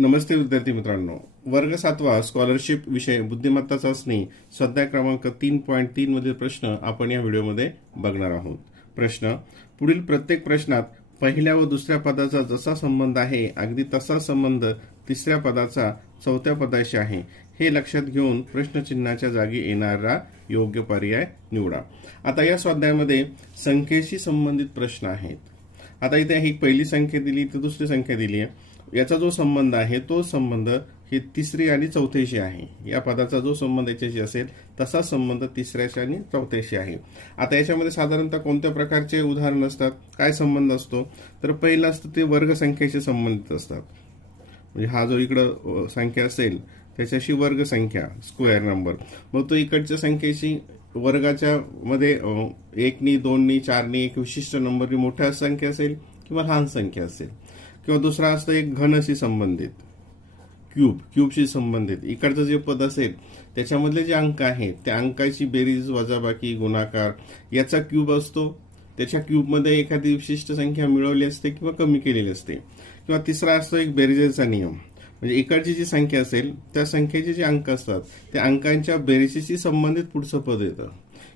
नमस्ते विद्यार्थी मित्रांनो, वर्ग 7वा स्कॉलरशिप विषय बुद्धिमत्ता चाचणी स्वाध्याय क्रमांक 3.3 मधील प्रश्न आपण या व्हिडिओमध्ये बघणार आहोत। प्रश्न: पुढील प्रत्येक प्रश्नात पहिल्या व दुसऱ्या पदाचा जसा संबंध आहे अगदी तसा संबंध तिसऱ्या पदाचा चौथ्या पदाशी आहे हे लक्षात घेऊन प्रश्नचिन्हाच्या जागी येणारा योग्य पर्याय निवडा। आता या स्वाध्यायामध्ये संख्येशी संबंधित प्रश्न आहेत। आता इथे ही पहिली संख्या दिली तर दुसरी संख्या दिली आहे, याचा जो संबंध आहे तो संबंध हे तिसरी आणि चौथ्याशी आहे। या पदाचा जो संबंध याच्याशी असेल तसा संबंध तिसऱ्याशी आणि चौथ्याशी आहे। आता याच्यामध्ये साधारणतः कोणत्या प्रकारचे उदाहरण असतात, काय संबंध असतो, तर पहिलं असतं ते वर्ग संख्येशी संबंधित असतात। म्हणजे हा जो इकडं संख्या असेल त्याच्याशी वर्ग संख्या स्क्वेअर नंबर, मग तो इकडच्या संख्येशी वर्गाच्या मध्ये 1 नी 2 नी 4 नी एक विशिष्ट नंबरनी मोठ्या संख्या असेल किंवा लहान संख्या असेल, किंवा दुसरा असतं एक घनशी संबंधित क्यूबशी संबंधित। इकडचं जे पद असेल त्याच्यामधले जे अंक आहेत त्या अंकाची बेरीज वजाबाकी गुणाकार याचा क्यूब असतो, त्याच्या क्यूबमध्ये एखादी विशिष्ट संख्या मिळवली असते किंवा कमी केलेली असते। किंवा तिसरा असतो एक बेरीजेचा नियम, म्हणजे इकडची जी संख्या असेल त्या संख्येचे जे अंक असतात त्या अंकांच्या बेरीजशी संबंधित पुढचं पद येतं।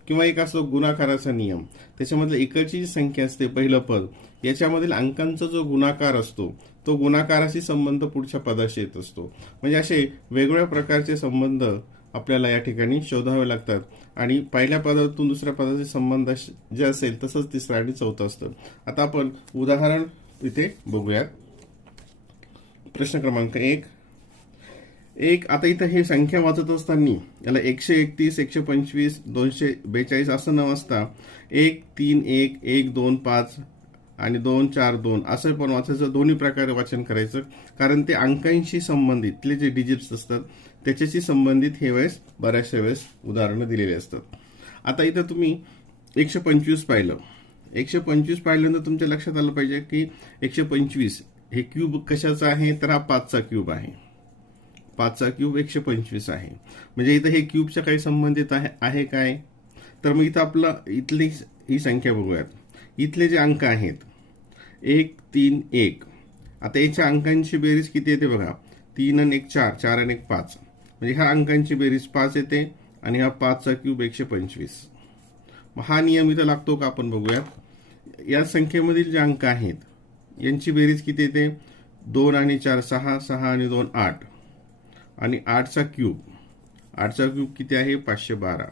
किंवा एक असतो गुणाकाराचा नियम, त्याच्यामधलं इकडची जी संख्या असते पहिलं पद याच्यामधील अंकांचा जो गुणाकार असतो तो गुणाकाराशी संबंध पुढच्या पदाशी येत असतो। म्हणजे असे वेगवेगळ्या प्रकारचे संबंध आपल्याला या ठिकाणी शोधावे लागतात आणि पहिल्या पदातून दुसऱ्या पदाचे संबंध जे असेल तसंच तिसरं आणि चौथं असतं। आता आपण उदाहरण इथे बघूयात। प्रश्न क्रमांक 1 आता इथं हे संख्या वाचत असताना याला 131 125 242 असं न वाचता 1 3 1 1 2 5 आणि 2 4 2 असं पण वाचायचं। दोन्ही प्रकारे वाचन करायचं, कारण ते अंकांशी संबंधितले जे डिजिट्स असतात त्याच्याशी संबंधित हे वेळेस बऱ्याचशा वेळेस उदाहरणं दिलेली असतात। आता इथं तुम्ही 125 पाहिलं, 125 पाहिल्यानंतर तुमच्या लक्षात आलं पाहिजे की 125 हे क्यूब कशाचा आहे, तर हा 5चा क्यूब आहे। 5चा क्यूब 125 आहे, म्हणजे इथं हे क्यूबच्या काही संबंधित आहे काय, तर मग इथं आपलं इथली ही संख्या बघूयात। इथले जे अंक आहेत 1 3 1, आता याच्या अंकांची बेरीज किती येते बघा, 3 आणि 1 4, 4 आणि 1 5, म्हणजे ह्या अंकांची बेरीज 5 येते आणि हा 5चा क्यूब 125। मग हा नियम इथं लागतो का आपण बघूयात। या संख्येमधील जे अंक आहेत यांची बेरीज किती येते, 2 आणि 4 6, 6 आणि 2 8, आणि 8चा क्यूब किती आहे 512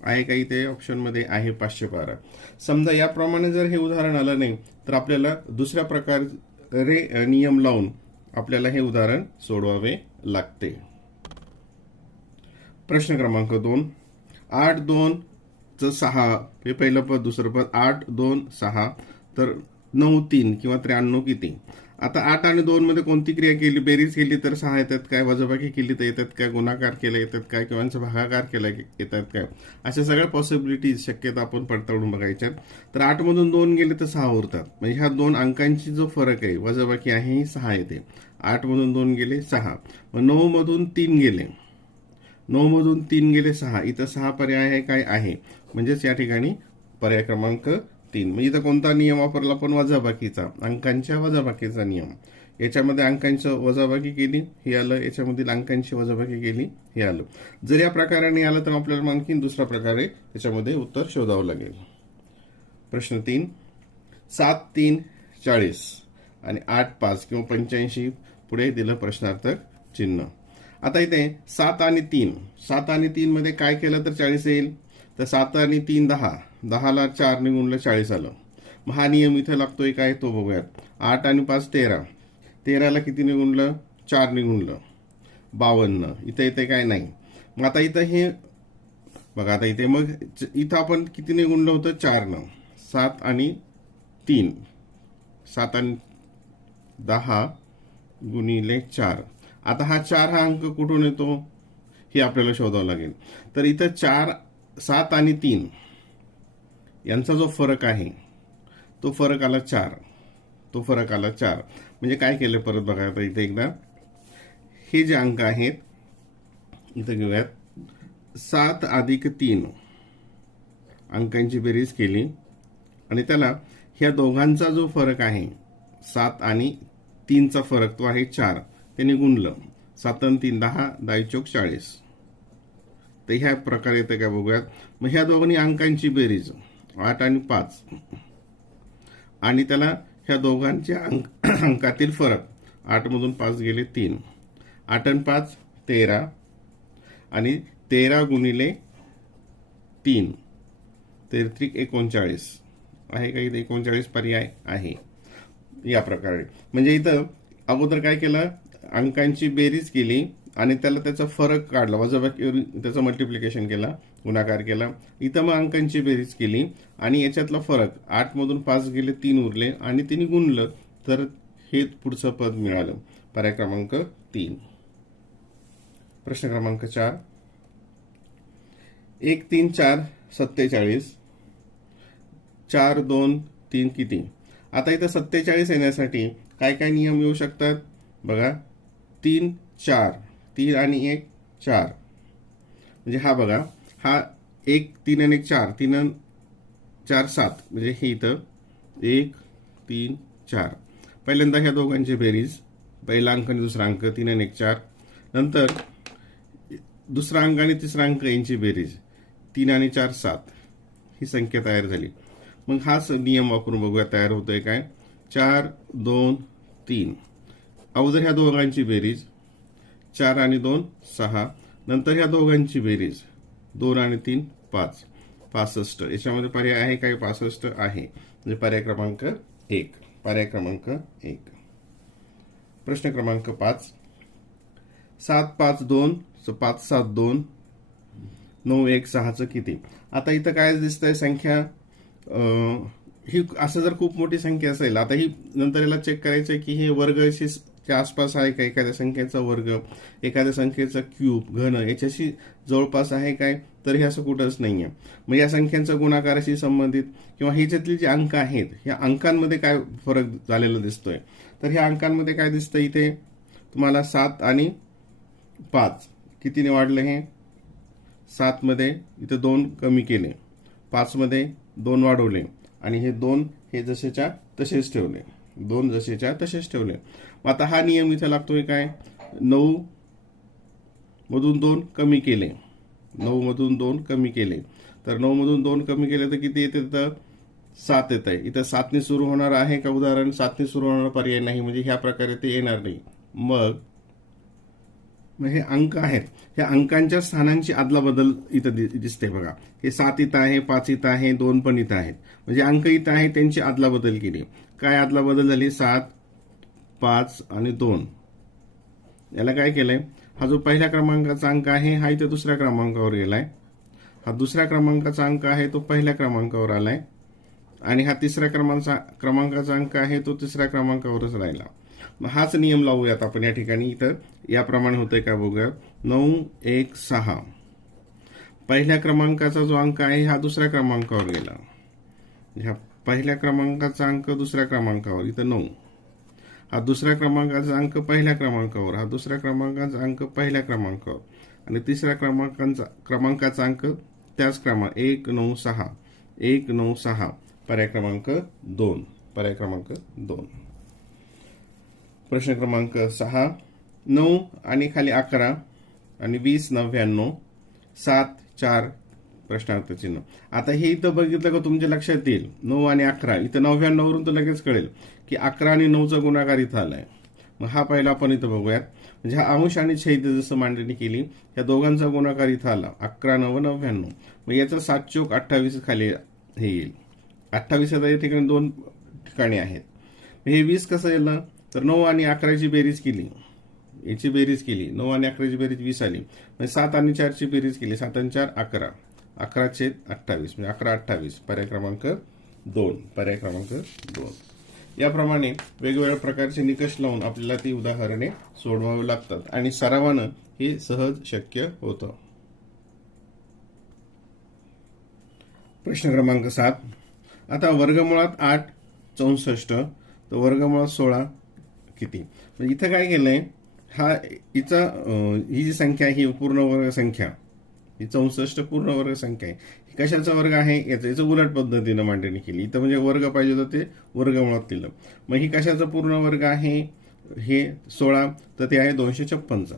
आहे का, इथे ऑप्शन मध्ये आहे 512। समजा याप्रमाणे जर हे उदाहरण आलं नाही तर आपल्याला दुसऱ्या प्रकारे नियम लावून आपल्याला हे उदाहरण सोडवावे लागते। प्रश्न क्रमांक 2 8 2 6 हे पहिलं पद, दुसरं पद 8 2 6, तर 9 3 किंवा 93 किती। आता 8 आणि 2 मध्ये कोणती क्रिया केली, बेरीज केली तर 6 येतात काय, वजाबाकी केली तर येतात काय, गुणाकार केला येतात काय, किंवा भागाकार केला येतात काय, अशा सगळ्या पॉसिबिलिटीज शक्यता आपण पडताळून बघायच्यात। तर 8 मधून 2 गेले तर 6 उरतात, म्हणजे ह्या दोन अंकांची जो फरक आहे वजाबाकी आहे ही 6 येते। 8 मधून 2 गेले 6, मग 9 मधून 3 गेले, 9 मधून 3 गेले 6, इथं 6 पर्याय आहे काय आहे, म्हणजेच या ठिकाणी पर्याय क्रमांक 3। म्हणजे इथं कोणता नियम वापरला पण, वजाबाकीचा, अंकांच्या वजाबाकीचा नियम। याच्यामध्ये अंकांचं वजाबाकी केली हे आलं, याच्यामधील अंकांची वजाबाकी केली हे आलं। जर या प्रकाराने आलं तर आपल्याला आणखी दुसऱ्या प्रकारे त्याच्यामध्ये उत्तर शोधावं लागेल। प्रश्न 3 7 3 40 आणि 8 5 किंवा 85 पुढे दिलं प्रश्नार्थक चिन्ह। आता इथे 7 आणि 3 मध्ये काय केलं तर 40 येईल, तर 7 आणि 3 10, 10ला 4 ने गुणलं 40 आलं। मग हा नियम इथं लागतोय काय तो बघूयात। 8 आणि 5 13, 13ला कितीने गुणलं 4 ने गुणलं 52, इथं येते काय नाही। मग आता इथं हे बघा, आता इथे मग इथं आपण कितीने गुणलं होतं 4 न, 7 आणि 3, 7 आणि 10 गुणिले 4। आता हा 4 हा अंक कुठून येतो हे आपल्याला शोधावं लागेल। तर इथं 7 आणि 3 यांचा जो फरक आहे तो फरक आला 4, म्हणजे काय केलं परत बघा। आता इथे एकदा हे जे अंक आहेत इथं घेऊयात, 7 अधिक 3 अंकांची बेरीज केली आणि त्याला ह्या दोघांचा जो फरक आहे 7 आणि 3चा फरक तो आहे 4, त्यांनी गुणलं. 7 आणि 3 10, 10 चौक 40. तर ह्या प्रकारे येतं का बघूयात. मग ह्या दोन्ही अंकांची बेरीज 8 आणि 5 आणि त्याला ह्या दोघांच्या अंकातील फरक 8 मधून 5 गेले 3, 8 आणि 5 13 आणि 13 गुणिले 3 33 39 आहे का. इथे 39 पर्याय आहे. या प्रकारे म्हणजे इथं अगोदर काय केलं, अंकांची बेरीज केली आणि त्याचा फरक काढला, वजाबाकी त्याचं मल्टिप्लिकेशन केला, गुणाकार केला. इथं मग अंकांची बेरीज केली आणि याच्यातला फरक 8 मधून 5 गेले 3 उरले आणि तिने गुणलं, तर हे पुढचं पद मिळालं. पर्याय क्रमांक 3. प्रश्न क्रमांक 4. 1 3 4 47, 4 2 3 किती. आता इथं 47 येण्यासाठी काय काय नियम येऊ शकतात बघा. 3 4, 3 आणि 1 4, म्हणजे हा बघा, हा 1 3 आणि 1 4, 3 आणि 4 7, म्हणजे हे इथं 1 3 4. पहिल्यांदा ह्या दोघांची बेरीज, पहिला अंक आणि दुसरा अंक 3 आणि 1 4, नंतर दुसरा अंक आणि तिसरा अंक यांची बेरीज 3 आणि 4 7, ही संख्या तयार झाली. मग हाच नियम वापरून बघूया तयार होतोय काय. 4 2 3, अगोदर ह्या दोघांची बेरीज 4 आणि 2 6, नंतर ह्या दोघांची बेरीज 2 आणि 3 5, 65. याच्यामध्ये पर्याय आहे काय, 65 आहे. म्हणजे पर्याय क्रमांक 1. पर्याय क्रमांक 1. प्रश्न क्रमांक 5. 7 5 2, 5 7 2, 9 1 6चं किती. आता इथं काय दिसतंय संख्या, ही असं जर खूप मोठी संख्या असेल, आता ही नंतर याला चेक करायचं की हे वर्गाशी आसपास आहे का, एखाद्या संख्येचा वर्ग, एखाद्या संख्येचा क्यूब घन याच्याशी जवळपास आहे काय, तर हे असं कुठंच नाहीये. मग या संख्यांचा गुणाकाराशी संबंधित किंवा ह्याच्यातले जे अंक आहेत, ह्या अंकांमध्ये काय फरक झालेला दिसतोय. तर ह्या अंकांमध्ये काय दिसतंय, इथे तुम्हाला 7 आणि 5 कितीने वाढलं. हे 7 मध्ये इथं 2 कमी केले, 5 मध्ये 2 वाढवले आणि हे 2 हे जसेच्या तसेच ठेवले, 2 जसेच्या तसेच ठेवले. मग आता हा नियम इथे लागतोय काय, 9 मधून 2 कमी केले, 9 मधून 2 कमी केले, तर 9 मधून 2 कमी केले तर किती येते, तर 7 येत आहे. इथं 7 ने सुरू होणार आहे का उदाहरण, 7 ने सुरू होणारा पर्याय नाही, म्हणजे ह्या प्रकारे ते येणार नाही. मग हे अंक आहेत, ह्या अंकांच्या स्थानांची अदलाबदल इथं दिसते बघा. हे 7 इथं आहे, 5 इथं आहे, 2 पण इथं आहेत, म्हणजे अंक इथं आहे, त्यांची अदलाबदल केली. काय अदलाबदल झाली, 7 5 आणि 2. याला काय केलंय, हा जो पहिल्या क्रमांकाचा अंक आहे हा इथे दुसऱ्या क्रमांकावर गेलाय, हा दुसऱ्या क्रमांकाचा अंक आहे तो पहिल्या क्रमांकावर आलाय आणि हा तिसऱ्या क्रमांकाचा अंक आहे तो तिसऱ्या क्रमांकावरच राहिला. मग हाच नियम लावूयात आपण या ठिकाणी. इथं याप्रमाणे होतंय का बघूया. 9 1 6, पहिल्या क्रमांकाचा जो अंक आहे हा दुसऱ्या क्रमांकावर गेला, ह्या पहिल्या क्रमांकाचा अंक दुसऱ्या क्रमांकावर, इथं 9. हा दुसऱ्या क्रमांकाचा अंक पहिल्या क्रमांकावर, हा दुसऱ्या क्रमांकाचा अंक पहिल्या क्रमांकावर आणि तिसऱ्या क्रमांकाचा अंक त्याच 1 9 6, 1 9 6. पर्याय क्रमांक 2. पर्याय क्रमांक 2. प्रश्न क्रमांक 6. 9 आणि खाली 11 आणि 20 99, 7 4 प्रश्नार्थ चिन्ह. आता हे इथं बघितलं का तुमच्या लक्षात येईल, 9 आणि 11, इथं 99 वरून तर लगेच कळेल की 11 आणि 9चा गुणाकार इथं आलाय. मग हा पहिला आपण इथं बघूयात. म्हणजे हा अंश आणि छेद जसं मांडणी केली, या दोघांचा गुणाकार इथं आला, 11 9 99. मग याचा 7 चौक 28 खाली हे येईल. 28 या ठिकाणी 2 ठिकाणी आहेत. हे 20 कसं येईल, तर 9 आणि 11ची बेरीज केली, याची बेरीज केली, 9 आणि 11ची बेरीज 20 आली. म्हणजे 7 आणि 4ची बेरीज केली, 7 आणि 4 11, 11 छेद 28, म्हणजे 11 28. पर्याय क्रमांक 2. पर्याय क्रमांक 2. याप्रमाणे वेगवेगळ्या प्रकारचे निकष लावून आपल्याला ती उदाहरणे सोडवावी लागतात आणि सरावानं हे सहज शक्य होतं. प्रश्न क्रमांक 7. आता वर्गमुळात 8 64, तर वर्गमुळात 16 किती. म्हणजे इथं काय केलंय, हा ही जी संख्या आहे ही पूर्ण वर्ग संख्या, ही 64 पूर्ण वर्ग संख्या आहे. कशाचा वर्ग आहे याचं उलट पद्धतीनं मांडणी केली. इथं म्हणजे वर्ग पाहिजे होतं ते वर्गमुळात दिलं. मग ही कशाचा पूर्ण वर्ग आहे, हे 16 तर ते आहे 256चा.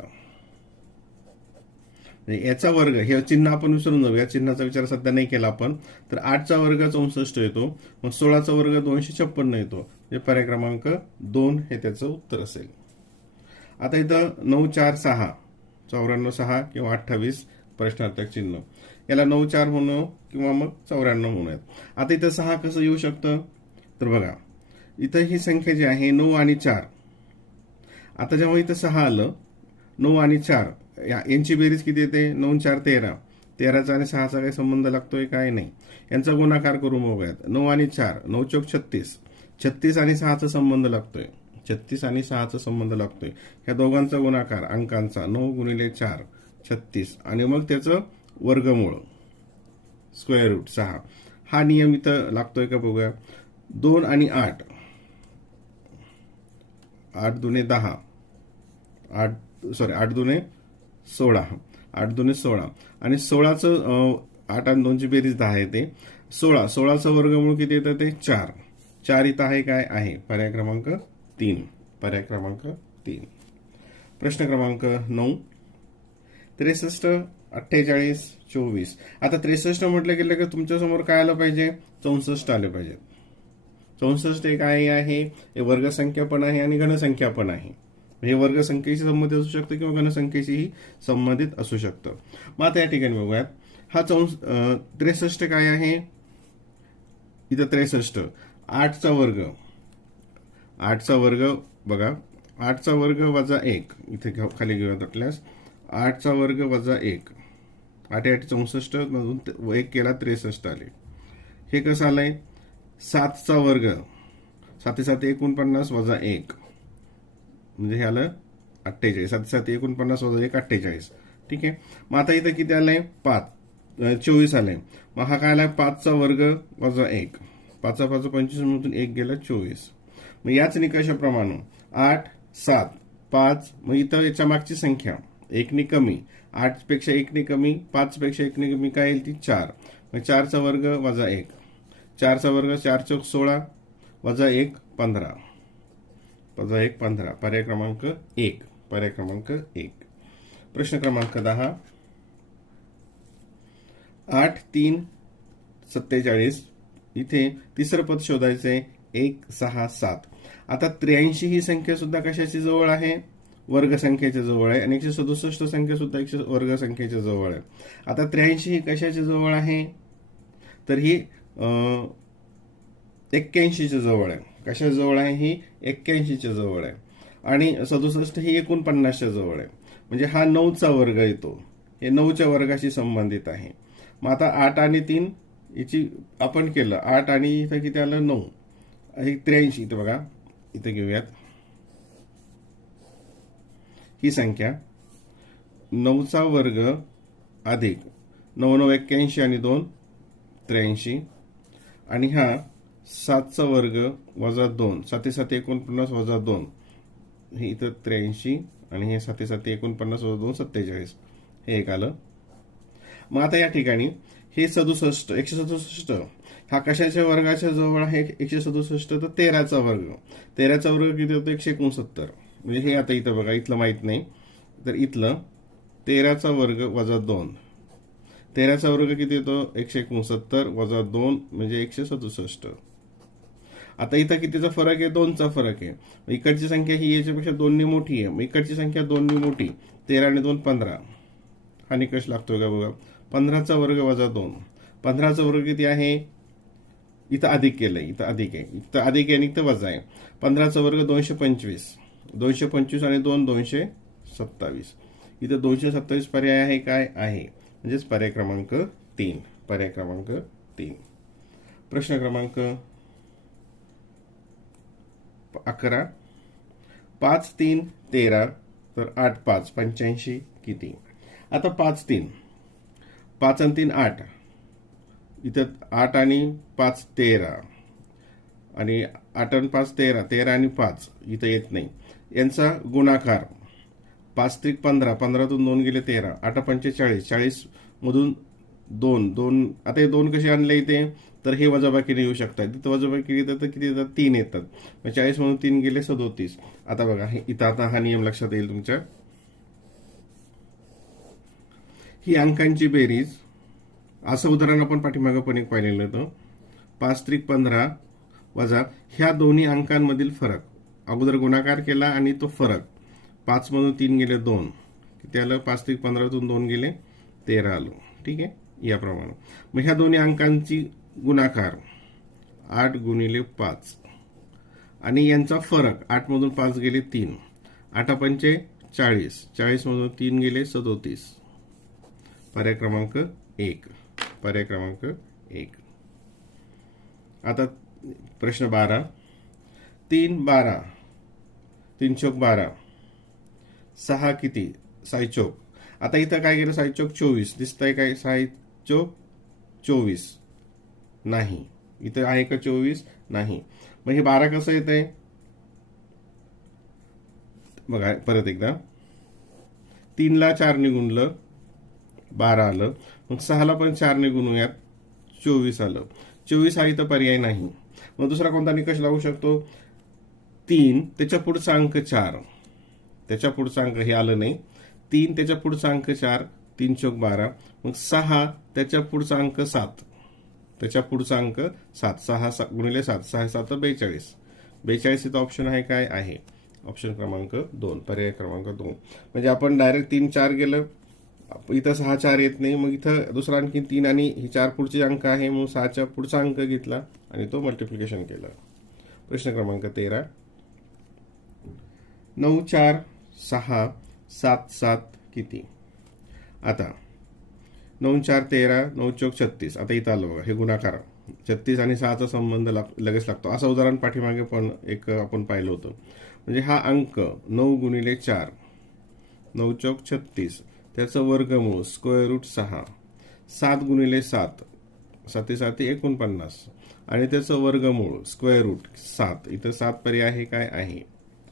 याचा वर्ग हे चिन्ह आपण विसरून जाऊ, या चिन्हाचा विचार सध्या नाही केला आपण. तर 8चा वर्ग 64 येतो, मग 16चा वर्ग 256 येतो. म्हणजे पर्याय क्रमांक 2 हे त्याचं उत्तर असेल. आता इथं 9 4 6 94 6 किंवा 28 प्रश्नार्थक चिन्ह, याला 9 4 म्हणू किंवा मग 94 म्हणूयात. आता इथं 6 कसं येऊ शकतं, तर बघा इथं ही संख्या जी आहे 9 आणि 4. आता जेव्हा इथं 6 आलं, 9 आणि 4 यांची बेरीज किती येते, 9 4 13. 13चा आणि 6चा काही संबंध लागतोय काय नाही. यांचा गुणाकार करून बघूयात. 9 आणि 4 9 चौक 36. 36 आणि 6चा संबंध लागतोय. 36 आणि 6चा संबंध लागतोय. ह्या दोघांचा गुणाकार अंकांचा 9 गुणिले 4 36 आणि मग त्याचं वर्गमूळ स्क्वेअर रूट 6. हा नियम इथं लागतोय का बघूया. 2 आणि 8 8 दुने 10 8 दुने 16 8 दुने 16 आणि 16चं 8 आणि 2ची बेरीज 10 येते. 16चं वर्गमूळ किती येतं ते 4. 4 इथं आहे काय आहे, पर्याय क्रमांक 3. पर्याय क्रमांक 3. प्रश्न क्रमांक 9 63 48 24. आता 63 म्हटलं गेलं की तुमच्यासमोर काय आलं पाहिजे, 64 आले पाहिजे. 64 हे काय आहे, हे वर्गसंख्या पण आहे आणि घनसंख्या पण आहे. हे वर्गसंख्येशी संबंधित असू शकतं किंवा घनसंख्येशीही संबंधित असू शकतं. मग आता या ठिकाणी बघूयात, हा 63 काय आहे, इथं 63 8चा वर्ग. 8चा वर्ग बघा, 8चा वर्ग वजा 1 इथे खाली घेऊयात आपल्यास. 8चा वर्ग वजा 1 8 8 64 मधून 1 केला 63 आले. हे कसं आलंय, 7चा वर्ग 7 7 49 वजा 1 म्हणजे हे आलं 48. 7 7 49 वजा 1 48. ठीक आहे. मग आता इथं किती आलंय, 24 आलंय. मग हा काय आलाय, 5चा वर्ग वजा 1 5 5 25 मधून 1 गेला 24. मग याच निकषाप्रमाणे 8 7 5, मग इथं याच्या मागची संख्या 1 ने कमी, 8 पेक्षा 1 ने कमी, 5 पेक्षा 1 ने कमी काय येईल ती 4. मग 4चा वर्ग वजा 1 4चा वर्ग 4 चौक 16 वजा 1 15 वजा 1 15. पर्याय क्रमांक 1. पर्याय क्रमांक 1. प्रश्न क्रमांक 10 8 3 47. इथे तिसरं पद शोधायचंय 1 6 7. आता 83 ही संख्या सुद्धा कशाची जवळ आहे, वर्गसंख्येच्या जवळ आहे. आणि 167 संख्या सुद्धा वर्गसंख्येच्या जवळ आहे. आता 83 ही कशाची जवळ आहे, तर ही 81च्या जवळ आहे. कशा जवळ आहे, ही 81च्या जवळ आहे. आणि 67 ही 49च्या जवळ आहे. म्हणजे हा 9चा वर्ग येतो, हे 9च्या वर्गाशी संबंधित आहे. मग आता 8 आणि 3 याची आपण केलं, 8 आणि इथं किती आलं 9, हे 83. इथं बघा, इथं घेऊयात ही संख्या 9चा वर्ग अधिक 9 9 81 आणि 2 83 आणि हा 7चा वर्ग वजा 2 7 7 49 वजा 2 हे इथं 83 आणि हे 7 7 49 वजा 2 47 हे एक आलं. मग आता या ठिकाणी हे 67 167 हा कशाच्या वर्गाच्या जवळ आहे, 167 तर 13चा वर्ग. 13चा वर्ग किती होतो 169. म्हणजे हे आता इथं बघा, इथलं माहित नाही तर इथलं 13चा वर्ग वजा 2 13चा वर्ग किती येतो 169 वजा 2 म्हणजे 167. आता इथं कितीचा फरक आहे, 2चा फरक आहे. इकडची संख्या ही याच्यापेक्षा 2 ने मोठी आहे, मग इकडची संख्या 2 ने मोठी. 13 आणि 2 15. हा निकष लागतोय का बघा. 15चा वर्ग वजा 2 15चा वर्ग किती आहे, इथं अधिक केलंय, इथं अधिक आहे, इथं अधिक आहे आणि इथं वजा आहे. 15चा वर्ग 225 225 आणि 2 227. इथं 227 पर्याय आहे काय आहे, म्हणजेच पर्याय क्रमांक 3. पर्याय क्रमांक 3. प्रश्न क्रमांक 11 5 3 13 तर 8 5 85 किती. आता 5 3 5 आणि 3 8, इथं 8 आणि 5 13 आणि 8 आणि 5 13 13 आणि 5 इथं येत नाही. यांचा गुणाकार 5 3 15 15तून 2 गेले 13 8 45 40 मधून दोन दोन आता हे दोन कसे आणले इथे, तर हे वजाबाकीने येऊ शकतात. तिथं वजाबाकी येतात तर किती येतात, 3 येतात. मग 40 मधून 3 गेले 37. आता बघा इथं आता हा नियम लक्षात येईल तुमच्या. ही अंकांची बेरीज, असं उदाहरण आपण पाठीमागं पण एक पाहिलेलं होतं. 5 त्रिक 15 वजा ह्या दोन्ही अंकांमधील फरक. अगोदर गुणाकार केला आणि तो फरक 5 मधून 3 गेले 2, किती आलं, 5 त्रिक 15तून 2 गेले 13 आलो. ठीक आहे, याप्रमाणे. मग ह्या दोन्ही अंकांची गुणाकार 8 गुणिले 5 आणि यांचा फरक 8 मधून 5 गेले 3, 8 पंचे 40, 40 मधून 3 गेले 37. पर्याय क्रमांक 1. पर्याय क्रमांक 1. आता प्रश्न 12. 3 12, 3 चौक 12, 6 किती, 6 चौक. आता इथं काय केलं, 6 चौक 24 दिसतंय काय, 6 चौक 24 नाही. इथं आहे का 24 नाही. मग हे 12 कसं येतंय बघा परत एकदा. 3 ला 4 ने गुणलं 12 आलं. मग 6 ला पण 4 ने गुणूयात 24 आलं. 24 हा इथं पर्याय नाही. मग दुसरा कोणता निकष लावू शकतो, 3 त्याच्या पुढचा अंक 4, त्याच्या पुढचा अंक हे आलं नाही. 3 त्याच्या पुढचा अंक 4, 3 चौक 12. मग 6 त्याच्या पुढचा अंक 7, त्याच्या पुढचा अंक 7, 6 गुणिले 7, 6 7 42. 42 इथं ऑप्शन आहे काय, आहे ऑप्शन क्रमांक 2. पर्याय क्रमांक 2. म्हणजे आपण डायरेक्ट 3 4 गेलं, इथं 6 4 येत नाही. मग इथं दुसरा आणखी 3 आणि ही 4 पुढचे अंक आहे, मग 6च्या पुढचा अंक घेतला आणि तो मल्टिप्लिकेशन केलं. प्रश्न क्रमांक 13. 9 4 6 7 7 किती. आता 9 4 13, 9 चौक 36. आता इथं आलं बघा, हे गुणाकार 36 आणि 6चा संबंध लगेच लागतो. असं उदाहरण पाठीमागे पण एक आपण पाहिलं होतं. म्हणजे हा अंक 9 गुणिले 4, 9 चौक 36, त्याचं वर्गमूळ स्क्वेअर रूट 6, 7 गुणिले 7, 7 7 49 आणि त्याचं वर्गमूळ स्क्वेअर रूट 7. इथं 7 पर्याय आहे काय, आहे.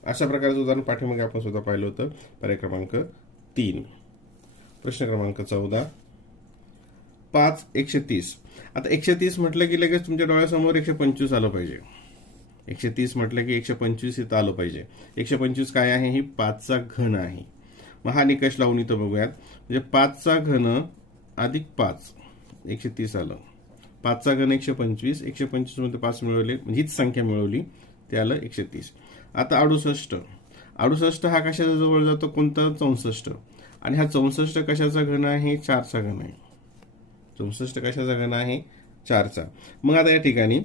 अशा प्रकारचं उदाहरण पाठीमागे आपण सुद्धा पाहिलं होतं. पर्याय क्रमांक 3. प्रश्न क्रमांक 14. 5 130. आता 130 म्हटलं की लगेच तुमच्या डोळ्यासमोर 125 आलं पाहिजे. 130 म्हटलं की 125 इथं आलं पाहिजे. 125 काय आहे, ही 5चा घन आहे. मग हा निकष लावून इथं बघूयात. म्हणजे 5चा घन अधिक 5, 130 आलं. 5चा घन 125, 125 मध्ये 5 मिळवले म्हणजे हीच संख्या मिळवली, ते आलं 130. आता 68. 68 हा कशाच्या जवळ जातो, कोणता, 64. आणि हा 64 कशाचा घन आहे, 4चा घन आहे. 64 कशाचा घन आहे, 4चा. मग आता या ठिकाणी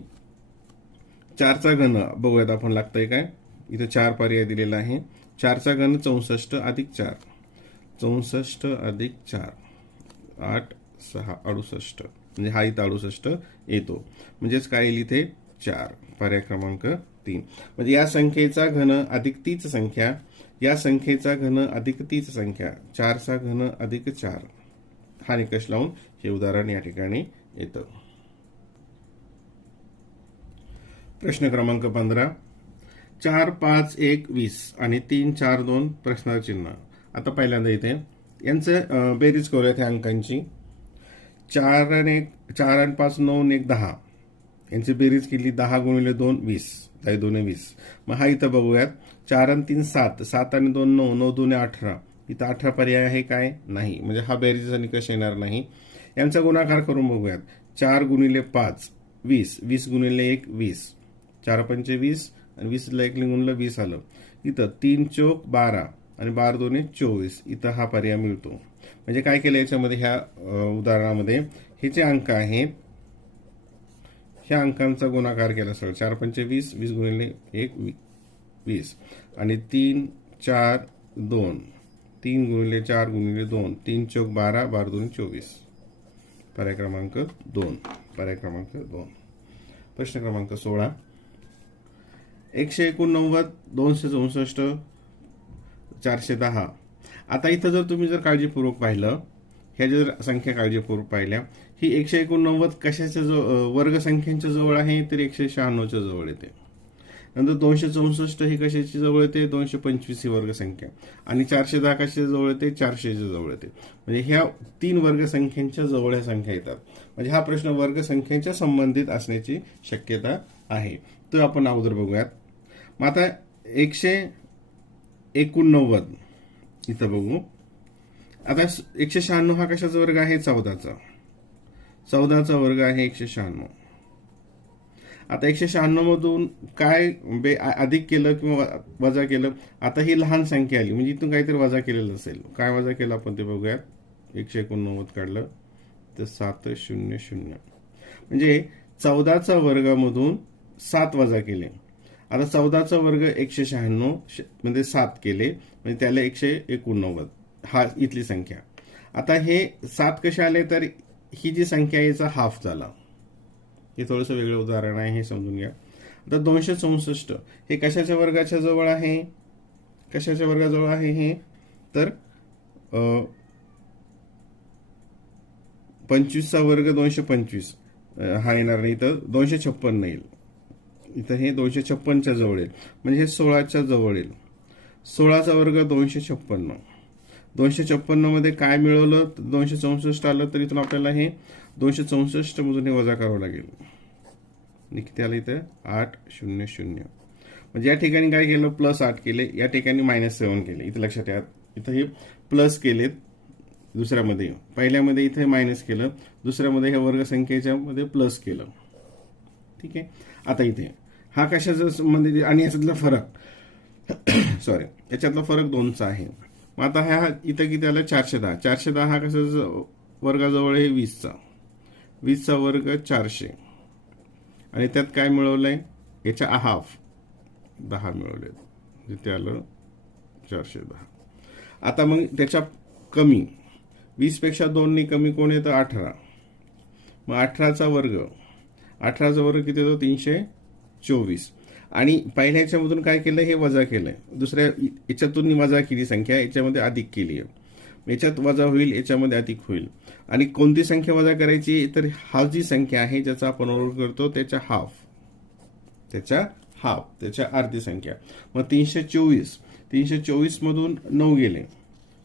4चा घन बघूयात आपण लागतंय काय. इथं 4 पर्याय दिलेला आहे. 4चा घन 64 अधिक 4, 64 अधिक 4, 8 6 68. म्हणजे हा इथं 68 येतो. म्हणजेच काय येईल इथे 4. पर्याय क्रमांक 3. म्हणजे या संख्येचा घन अधिक तीच संख्या, या संख्येचा घन अधिक तीच संख्या, 4चा घन अधिक 4. हा निकष लावून हे उदाहरण या ठिकाणी येतं. प्रश्न क्रमांक 15. 4 5 1 20 आणि 3 4 2 प्रश्नचिन्ह. आता पहिल्यांदा इथे यांचं बेरीज करूयात ह्या अंकांची. 4 आणि 5 9 आणि 1 10. यांची बेरीज केली 10 गुणिले 2 20, 10 2 20. मग हा इथं बघूयात. 4 आणि 3 7, 7 आणि 2 9, 9 2 18. इथं 18 पर्याय आहे काय, नाही. म्हणजे हा बेरीजचा निकष येणार नाही. यांचा गुणाकार करून बघूयात. 4 गुणिले 5 20, 20 गुणिले 1 20, 4 पंचे 20 आणि 20 ला 1 गुणलं 20 आलं. इथं 3 चौक 12 आणि 12 2 24. इथं हा पर्याय मिळतो. म्हणजे काय केलं याच्यामध्ये, ह्या उदाहरणामध्ये हे जे अंक आहेत ह्या अंकांचा गुणाकार केला सर. 4 पंचे 20, 20 गुणिले 1 20 आणि 3 4 2, 3 गुणिले 4 गुणिले 2, 3 चौक 12, 12 2 24. पर्याय क्रमांक 2. पर्याय क्रमांक 2. प्रश्न क्रमांक 16. 189, 264, 410. आता इथं जर तुम्ही जर काळजीपूर्वक पाहिलं, ह्या जर संख्या काळजीपूर्वक पाहिल्या, ही 189 कशाच्या वर्ग संख्यांच्या जवळ आहे, तर 196च्या जवळ येते. नंतर 264 ही कशाची जवळ येते, 225 ही वर्गसंख्या, आणि 410 कशाच्या जवळ येते, 400च्या जवळ येते. म्हणजे ह्या 3 वर्गसंख्यांच्या जवळ ह्या संख्या येतात. म्हणजे हा प्रश्न वर्गसंख्येच्या संबंधित असण्याची शक्यता आहे. तो आपण अगोदर बघूयात. मग आता 189 इथं बघू. आता 196 हा कशाचा वर्ग आहे, 14चा वर्ग आहे 196. आता 196 मधून काय अधिक केलं किंवा वजा केलं. आता ही लहान संख्या आली म्हणजे इथून काहीतरी वजा केलेलं असेल. काय वजा केलं आपण ते बघूयात. 189 काढलं तर 700, म्हणजे 14चा वर्गामधून 7 वजा केले. आता 14चा वर्ग 196 मध्ये 7 केले म्हणजे त्याला 189 हा इथली संख्या. आता हे 7 कसे आले, तर ही जी संख्या आहे याचा हाफ झाला. हे थोडंसं वेगळं उदाहरण आहे, हे समजून घ्या. आता 264 हे कशाच्या वर्गाच्या जवळ आहे, कशाच्या वर्गाजवळ आहे हे, तर 25चा वर्ग 225 हा येणार नाही, तर 256 येईल. इथं हे 256च्या जवळ येईल म्हणजे हे 16च्या जवळ येईल. 16चा वर्ग 256. 256 मध्ये काय मिळवलं, 264 आलं, तर इथून आपल्याला हे 264 मधून हे वजा करावं लागेल. किती आलं इथं, 800. म्हणजे या ठिकाणी काय केलं, +8 केले, या ठिकाणी -7 केले. इथं लक्षात ठेवा, इथं हे प्लस केलेत दुसऱ्यामध्ये, पहिल्यामध्ये इथे मायनस केलं, दुसऱ्यामध्ये ह्या वर्गसंख्येच्या मध्ये प्लस केलं. ठीक आहे. आता इथे हा कशाचा संबंधित आणि याच्यातला फरक सॉरी याच्यातला फरक 2चा आहे. मग आता हा इथं किती आला, 410. 410 हा कशाचा वर्गाजवळ आहे, 20चा वर्ग 400, आणि त्यात काय मिळवलंय, याच्या हाफ 10 मिळवले, जिथे आलं 410. आता मग त्याच्या कमी 20 पेक्षा 2 कमी कोण येतं, 18. मग 18चा वर्ग किती येतो, 324. आणि पहिल्या याच्यामधून काय केलं, हे वजा केलंय, दुसऱ्या याच्यातून वजा केली संख्या, याच्यामध्ये अधिक केली आहे. याच्यात वजा होईल, याच्यामध्ये अधिक होईल. आणि कोणती संख्या वजा करायची, तर हा जी संख्या आहे ज्याचा आपण ओळख करतो त्याच्या अर्धी संख्या. मग 324 मधून 9 गेले,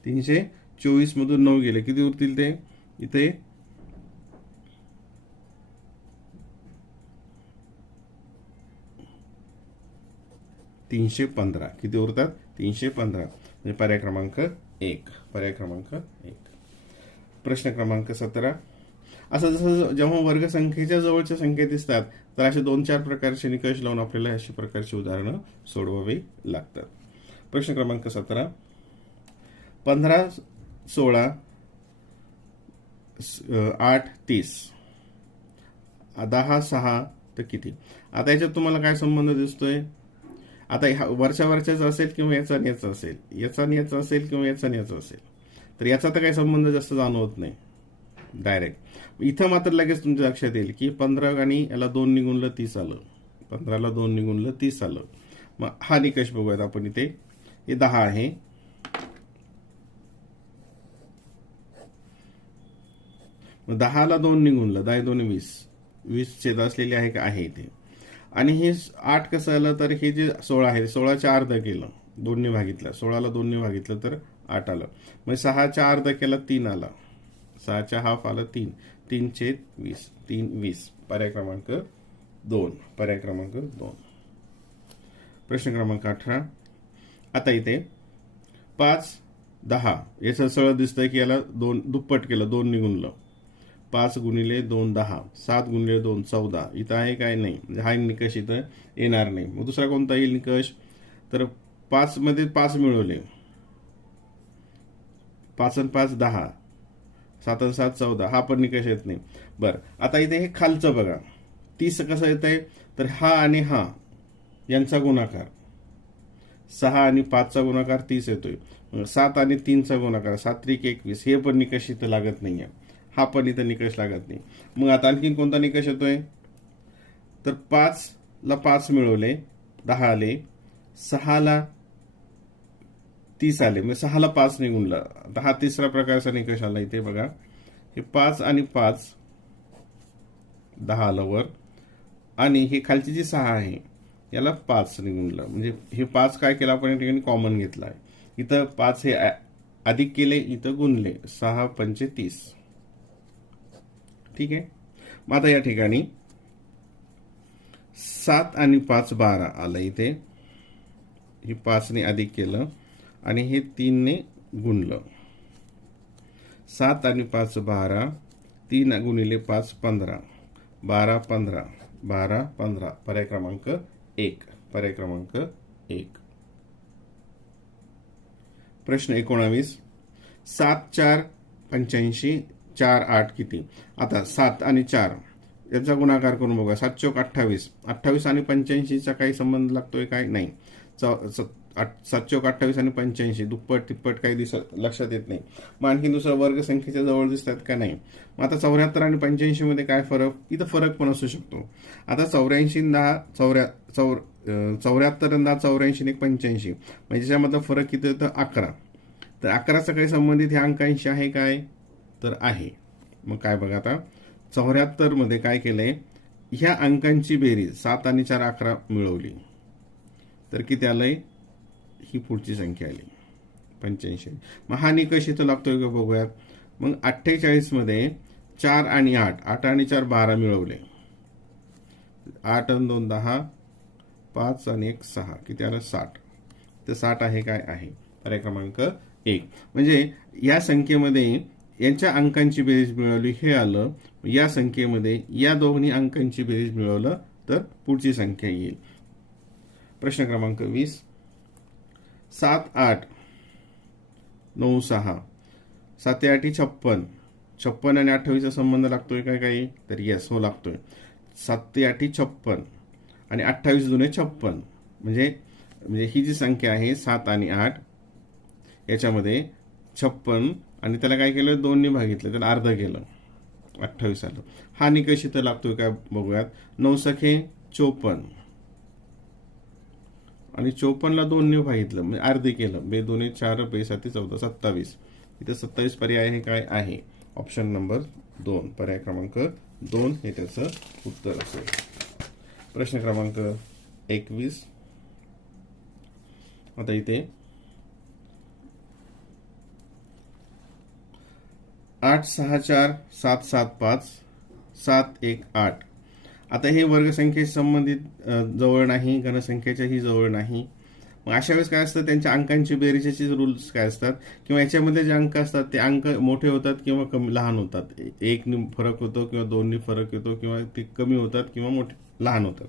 324 मधून 9 गेले, किती उरतील ते, इथे 315. किती उरतात, 315. म्हणजे पर्याय क्रमांक 1. प्रश्न क्रमांक 17. असं जसं जेव्हा वर्गसंख्येच्या जवळच्या संख्या दिसतात, तर असे 2-4 प्रकारचे निकष लावून आपल्याला अशा प्रकारची उदाहरणं सोडवावी लागतात. प्रश्न क्रमांक 17. 15, 16, 8, 30, 10, 6 तर किती. आता याच्यात तुम्हाला काय संबंध दिसतोय, आता वरच्याच असेल किंवा याचा आणि याचा असेल, याचा आणि याचा असेल किंवा याचा आणि याचा असेल, तर याचा तर काही संबंध जास्त जाणवत नाही डायरेक्ट. इथं मात्र लगेच तुमच्या लक्षात येईल की 15 आणि याला 2 निगुणलं 30 आलं, 15ला 2 निगुणलं 30 आलं. मग हा निकष बघूयात आपण. इथे हे 10 आहे, मग 10ला 2 निगुणलं, 10 2 20, 20 छेद असलेली आहे का, आहे इथे. आणि हे 8 कसं आलं, तर हे जे 16 आहे 16च्या अर्ध केलं, 2ने भागितलं, 16ला 2ने भागितलं तर 8 आलं. मग 6च्या अर्ध केला 3 आला, 6च्या हाफ आला 3, 3 छेद 20, 3 20. पर्याय क्रमांक 2. प्रश्न क्रमांक 18. आता इथे 5, 10 याचं सरळ दिसतंय की याला 2 दुप्पट केलं, 2 निगुणलं, 5 गुणिले 2 10, 7 गुणिले 2 14. इथं आहे काय, नाही, म्हणजे हा निकष इथं येणार नाही. मग दुसरा कोणता येईल निकष, तर 5 मध्ये 5 मिळवले, 5 आणि 5 10, 7 आणि 7 14, हा पण निकष येत नाही. बरं, आता इथे हे खालचं बघा, 30 कसं येत आहे, तर हा आणि हा यांचा गुणाकार, 6 आणि 5चा गुणाकार 30 येतोय. 7 आणि 3चा गुणाकार 7 त्रिक 21, हे पण निकष इथं लागत नाहीये, हा पण इथं निकष लागत नाही. मग आता आणखीन कोणता निकष येतोय, तर 5ला 5 मिळवले 10 आले, 6ला 30 आले, म्हणजे 6ला 5 निगुणला. आता हा तिसरा प्रकारचा निकष आला इथे बघा. हे 5 आणि 5 10 आलं वर, आणि हे खालची जी 6 आहे याला 5 ने गुणलं, म्हणजे हे 5 काय केलं आपण या ठिकाणी कॉमन घेतला आहे. इथं 5 हे अधिक केले, इथं गुणले, 6 पंचे 30. ठीक आहे. मग आता या ठिकाणी 7 आणि 5 12 आलं. इथे हे 5 ने अधिक केलं आणि हे 3 ने गुणलं. 7 आणि 5 12, 3 गुणिले 5 15, 12 15, 12 15. पर्याय क्रमांक 1. पर्याय क्रमांक 1. प्रश्न 19. 7 4 85, 4 8 किती? आता 7 आणि 4 याचा गुणाकार करून बघा. 7 चौक 28. 28 आणि 85चा काही संबंध लागतोय काय? नाही. 7 चौक 28 आणि 85 दुप्पट तिप्पट काही लक्षात येत नाही. मग आणखी दुसरा वर्ग संख्येच्या जवळ दिसतात का? नाही. मग आता 74 आणि 85 मध्ये काय फरक? इथं फरक पण असू शकतो. आता 84 74 आणि 84 आणि 85 म्हणजे त्याच्यामधला फरक किती होतं? 11. तर 11चा काही संबंधित ह्या अंकांशी आहे काय? तर आहे. मग काय बघा, आता 74 मध्ये काय केलंय? ह्या अंकांची बेरीज 7 आणि 4 11 मिळवली तर किती आलंय? ही पुढची संख्या आली 85. मग हा निकष इथं लागतोय का बघूयात. मग 48 मध्ये 4 आणि 8, 8 आणि 4 12 मिळवले. 8 आणि 2 10, 5 आणि 1 6, किती आलं? 60. तर 60 आहे काय? आहे. पर्याय क्रमांक 1. म्हणजे या संख्येमध्ये यांच्या अंकांची बेरीज मिळवली हे आलं. या संख्येमध्ये या दोन्ही अंकांची बेरीज मिळवलं तर पुढची संख्या येईल. प्रश्न क्रमांक 20. 7 8 9 6, 7 8 56. 56 आणि 28चा संबंध लागतोय काय काही? तर येस, हो लागतोय. 7 8 56 आणि 28 दुने 56. म्हणजे ही जी संख्या आहे 7 आणि 8 याच्यामध्ये 56 आणि त्याला काय केलं? 2 ने भागितलं, त्याला अर्ध केलं, 28 आलं. हा निकष इथं लागतोय काय बघूयात. 9 सखे 54 आणि 54 ला 2 ने भागितलं म्हणजे अर्धे केलं. 2 2 4 2 7 14 27. इथं 27 पर्याय हे काय आहे? Option number 2. पर्याय क्रमांक 2 हे त्याचं उत्तर असेल. प्रश्न क्रमांक 21. आता इथे 8 6 4 7 7 5 7 1 8. आता हे वर्गसंख्येशी संबंधित जवळ नाही, घनसंख्येच्याही जवळ नाही. मग अशा वेळेस काय असतं? त्यांच्या अंकांची बेरीजचे रूल्स काय असतात? किंवा याच्यामध्ये जे अंक असतात ते अंक मोठे होतात किंवा कमी लहान होतात. 1 ने फरक होतो किंवा 2 ने फरक येतो किंवा ते कमी होतात किंवा मोठे लहान होतात.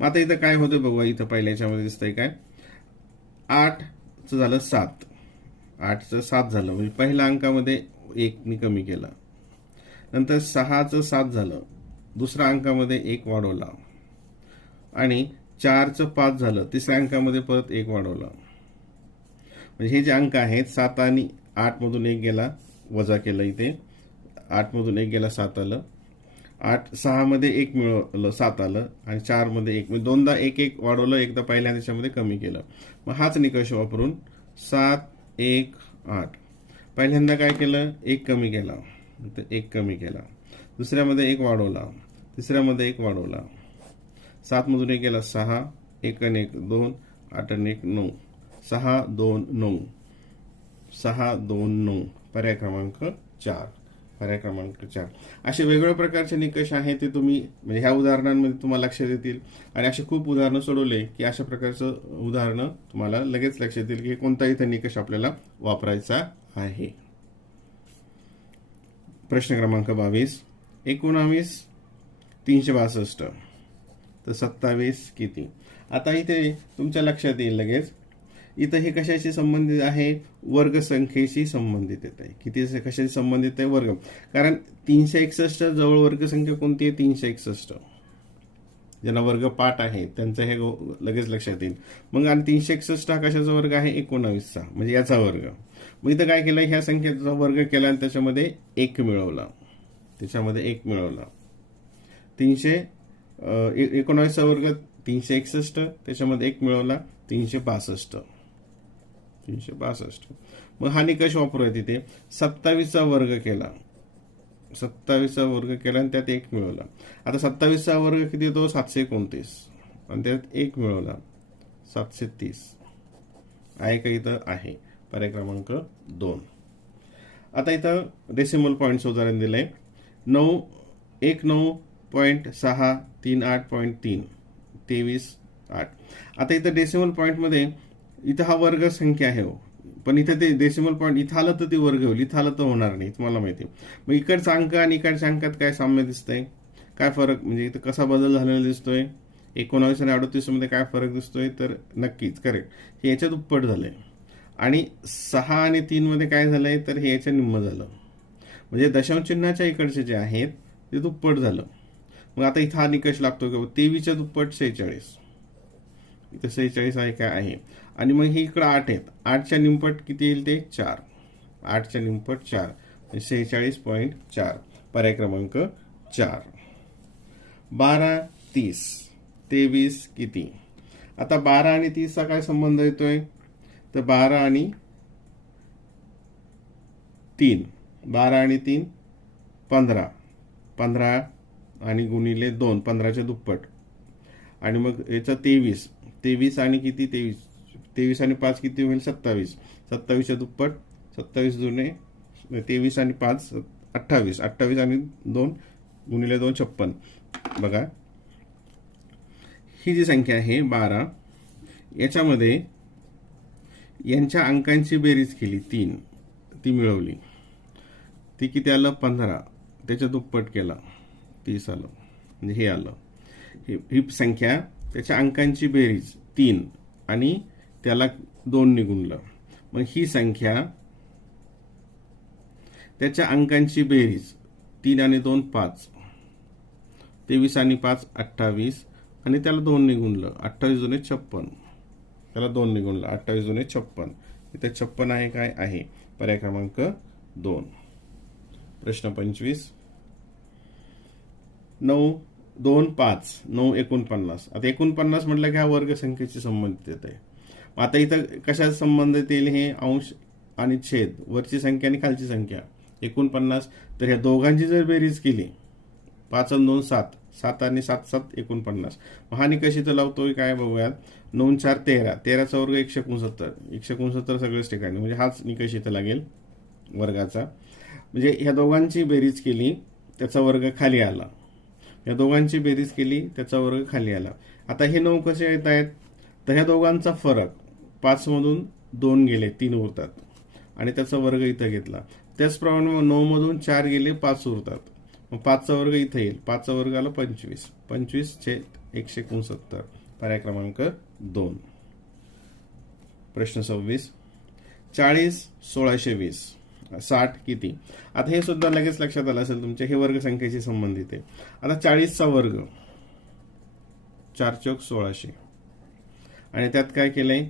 मग आता इथं काय होतं बघूया. इथं पहिल्या याच्यामध्ये दिसतंय काय? 8चं झालं 7, 8चं 7 झालं म्हणजे पहिल्या अंकामध्ये 1 ने कमी केला. नंतर 6चं 7 झालं, दुसऱ्या अंकामध्ये 1 वाढवला आणि 4चं 5 झालं, तिसऱ्या अंकामध्ये परत 1 वाढवला. म्हणजे हे जे अंक आहेत 7 आणि 8 मधून 1 गेला, वजा केलं. इथे 8 मधून 1 गेला, 7 आलं. 8 6 मध्ये 1 मिळवलं, 7 आलं आणि 4 मध्ये 1 म्हणजे दोनदा 1 1 वाढवलं, एकदा पहिल्या त्याच्यामध्ये कमी केलं. मग हाच निकष वापरून 7 1 8 पहिल्यांदा काय केलं? 1 कमी केला, 1 कमी केला. दुसऱ्यामध्ये 1 वाढवला, तिसऱ्यामध्ये 1 वाढवला. 7 मधून 1 गेला, 6 1 आणि 1 2, 8 आणि 1 9, 6 2 9, 6 2 9. पर्याय क्रमांक 4. पर्याय क्रमांक 4. असे वेगवेगळ्या प्रकारचे निकष आहेत ते तुम्ही म्हणजे ह्या उदाहरणांमध्ये तुम्हाला लक्षात येतील. आणि असे खूप उदाहरणं सोडवले की अशा प्रकारचं उदाहरणं तुम्हाला लगेच लक्षात येईल की कोणता इथं निकष आपल्याला वापरायचा आहे. प्रश्न क्रमांक 22. 19 362 तर 27 किती? आता इथे तुमच्या लक्षात येईल लगेच. इथं हे कशाशी संबंधित आहे? वर्गसंख्येशी संबंधित येत आहे. किती कशाशी संबंधित आहे? वर्ग. कारण 361 जवळ वर्गसंख्या कोणती आहे? 361. ज्यांना वर्ग पाठ आहे त्यांचं हे लगेच लक्षात येईल. मग आणि 361 हा कशाचा वर्ग आहे? 19चा, म्हणजे याचा वर्ग. मग इथं काय केलं? ह्या संख्येचा वर्ग केला आणि त्याच्यामध्ये 1 मिळवला. 19चा वर्ग 361, त्याच्यामध्ये 1 मिळवला, 362. मग हा निकष वापरूया. तिथे 27चा वर्ग केला, 27चा वर्ग केला आणि त्यात 1 मिळवला. आता 27चा वर्ग किती येतो? 729. आणि त्यात 1 मिळवला 730 आहे का? इथं आहे. पर्याय क्रमांक 2. आता इथं डेसिमल पॉईंटचं उदाहरण दिलंय. 19.638.3 23.8. आता इथं डेसिमल पॉईंटमध्ये इथं हा वर्ग संख्या आहे, पण इथं ते डेसिमल पॉईंट इथं आलं तर ते वर्ग होईल, इथं आलं तर होणार नाही, तुम्हाला माहिती आहे. मग इकडचा अंक आणि इकडच्या अंकात काय साम्य दिसतंय, काय फरक, म्हणजे इथं कसा बदल झालेला दिसतोय? 19 आणि 38 मध्ये काय फरक दिसतोय? तर नक्कीच करेक्ट, हे याच्या दुप्पट झालंय. आणि 6 आणि 3 मध्ये काय झालंय? तर हे याच्या निम्म झालं. म्हणजे दशांश चिन्हाच्या इकडचे जे आहेत ते दुप्पट झालं. मग आता इथं हा निकष लागतो की 23च्या दुप्पट 46. इथं 46 आहे काय? आहे. आणि मग ही इकडं 8 आहेत, 8च्या निमपट किती येईल? ते 4. 8च्या निमपट 4, 46.4. पर्याय क्रमांक 4. 12, 30, 23 किती? आता 12 आणि 30चा काय संबंध येतोय? तर 12 आणि 3, 12 आणि 3 15, 15 आणि गुणिले 2, 15च्या दुप्पट. आणि मग याचा 23, 23 आणि किती? 23 आणि 5 किती होईल? 27, 27च्या दुप्पट, 27 जुने 23 आणि 5 28, 28 आणि 2 गुणिले 2 56. बघा ही जी संख्या आहे 12, याच्यामध्ये यांच्या अंकांची बेरीज केली 3, ती मिळवली, ती किती आलं? 15. त्याच्या दुप्पट केला 30 आलं, म्हणजे हे आलं. ही संख्या त्याच्या अंकांची बेरीज 3 आणि त्याला 2 ने गुणलं. मग ही संख्या त्याच्या अंकांची बेरीज 3 आणि 2 5, 23 आणि 5 28 आणि त्याला 2 ने गुणलं, 28 जुने 56, त्याला 2 ने गुणलं, 28 जुने 56. इथे 56 आहे काय? आहे. पर्याय क्रमांक 2. प्रश्न 25. 9, 2, 5, 9 49. आता 49 म्हटलं की हा वर्ग संख्येशी संबंधित येत आहे. आता इथं कशा संबंधित येईल? हे अंश आणि छेद, वरची संख्या आणि खालची संख्या 49. तर ह्या दोघांची जर बेरीज केली, 5 आणि 2 7, 7 आणि 7 7 49. हा निकष इथं लावतोय काय? बघूयात. 9 4 13, 13चा वर्ग 169, 169 सगळ्याच ठिकाणी, म्हणजे हाच निकष इथं लागेल वर्गाचा. म्हणजे ह्या दोघांची बेरीज केली, त्याचा वर्ग खाली आला. या दोघांची बेरीज केली, त्याचा वर्ग खाली आला. आता हे 9 कसे येत आहेत? तर ह्या दोघांचा फरक 5 मधून 2 गेले, 3 उरतात आणि त्याचा वर्ग इथं घेतला. त्याचप्रमाणे 9 मधून 4 गेले, 5 उरतात. मग 5चा वर्ग इथं येईल, 5चा वर्ग आला 25, 25 छेद 169. पर्याय क्रमांक 2. प्रश्न 26. 40 1620 60 किती? आता हे सुद्धा लगेच लक्षात आलं असेल तुमच्या, हे वर्ग संख्येशी संबंधित आहे. आता 40चा वर्ग 4 चौक 1600 आणि त्यात काय केलंय?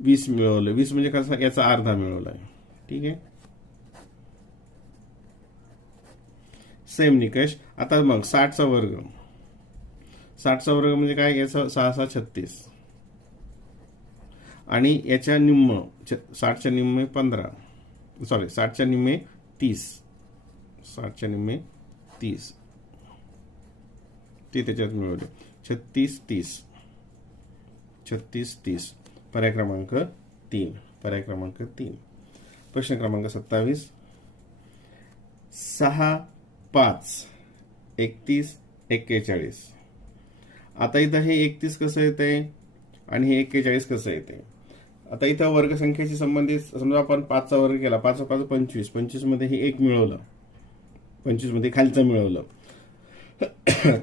20 मिळवलं. 20 म्हणजे कसं? याचा अर्धा मिळवलाय. ठीक आहे, सेम निकष. आता मग 60चा वर्ग, 60चा वर्ग म्हणजे काय? याचा 6 6 36 आणि याच्या निम्म, 60च्या निम्मे 15, सॉरी 60च्या निम्मे 30, 60च्या निम्मे 30 ते त्याच्यात मिळवले. 36 30, 36 30. पर्याय क्रमांक 3. पर्याय क्रमांक 3. प्रश्न क्रमांक 27. 6 5 31 41. आता इथं हे 31 कसं येते आणि हे 41 कसं येते? आता इथं वर्ग संख्येशी संबंधित समजा आपण 5चा वर्ग केला, 5 5 25, 25 मध्ये हे 1 मिळवलं, 25 मध्ये खालचं मिळवलं,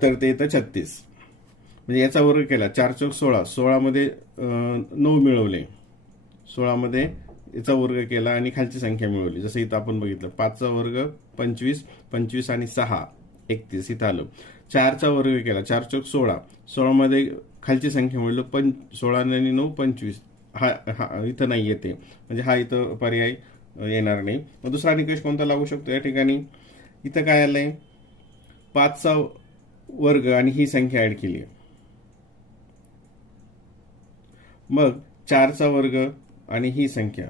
तर ते येतं 36. म्हणजे याचा वर्ग केला, 4 चौक 16, 16 मध्ये 9 मिळवले, 16 मध्ये याचा वर्ग केला आणि खालची संख्या मिळवली. जसं इथं आपण बघितलं, 5चा वर्ग 25, 25 आणि 6 31 इथं आलं. 4चा वर्ग केला, 4 चौक 16, 16 मध्ये खालची संख्या मिळवलं, 16 आणि 9 25. हा इथं नाही येते, म्हणजे हा इथं पर्याय येणार नाही. मग दुसरा निकष कोणता लागू शकतो या ठिकाणी? इथं काय आलंय? 5चा वर्ग आणि ही संख्या ऍड केली, मग 4चा वर्ग आणि ही संख्या